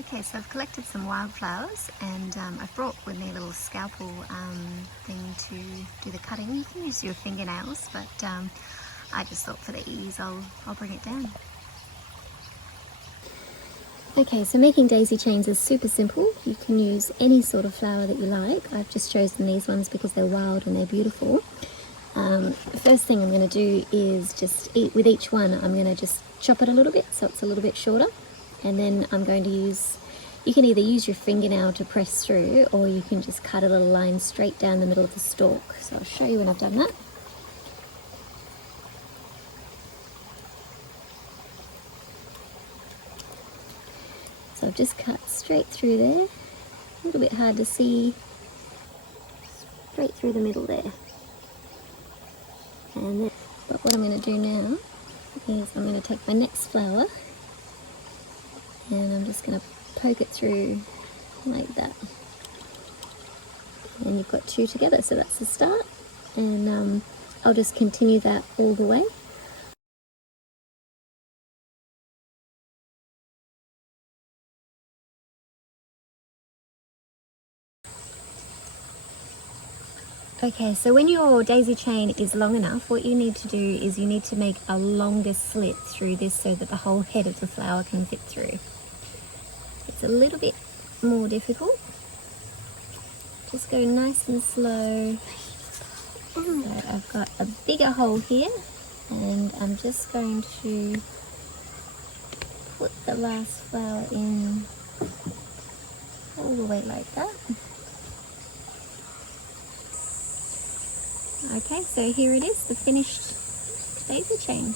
Okay, so I've collected some wildflowers and I've brought with me a little scalpel thing to do the cutting. You can use your fingernails, but I just thought for the ease I'll bring it down. Okay, so making daisy chains is super simple. You can use any sort of flower that you like. I've just chosen these ones because they're wild and they're beautiful. The first thing I'm going to do is with each one, I'm going to just chop it a little bit so it's a little bit shorter. And then I'm going to you can either use your fingernail to press through, or you can just cut a little line straight down the middle of the stalk. So I'll show you when I've done that. So I've just cut straight through there, a little bit hard to see, straight through the middle there. But what I'm going to do now is I'm going to take my next flower and I'm just going to poke it through like that. And you've got two together, so that's the start. And I'll just continue that all the way. Okay, so when your daisy chain is long enough, what you need to do is you need to make a longer slit through this so that the whole head of the flower can fit through. It's a little bit more difficult. Just go nice and slow. So I've got a bigger hole here, and I'm just going to put the last flower in all the way like that. Okay, so here it is, the finished daisy chain.